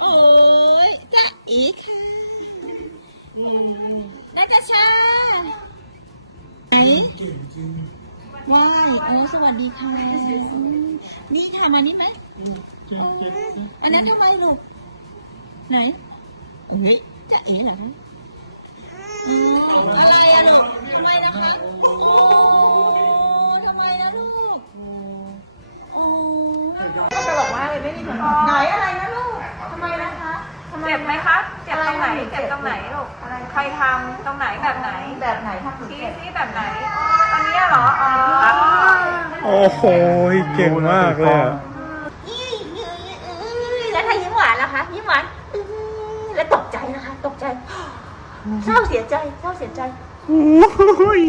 โอ้ยจ้าอีกค่ะนักชาไหนว้ายโอ้สวัสดีค่ะ นี่ค่ะมานี่ไหมอันนั้นทำไมลูก ไหนเฮ้ยจ้าเอ๋เหรอะอืมอะไรอะลูกทำไมนะคะโอ้ทำไมนะลูกโอ้ เลยไม่มีคนไหนอะไรนะลูกทำไมนะคะทำไมเจ็บไหมคะ เจ็บตรงไหน เจ็บตรงไหนลูกใครทำตรงไหนแบบไหน แบบไหนทำถึงชี้เจ็บซี่แบบไหนอ๋ออันเนี้ยเหรอ อ๋อโอ้โหเก่งมากเลยอะอี้อี้อี้แล้วถ้ายิ้มหวานล่ะคะ ยิ้มหวานอื้อแล้วตกใจนะคะ ตกใจ เศร้าเสียใจ เศร้าเสียใจ โอ้ย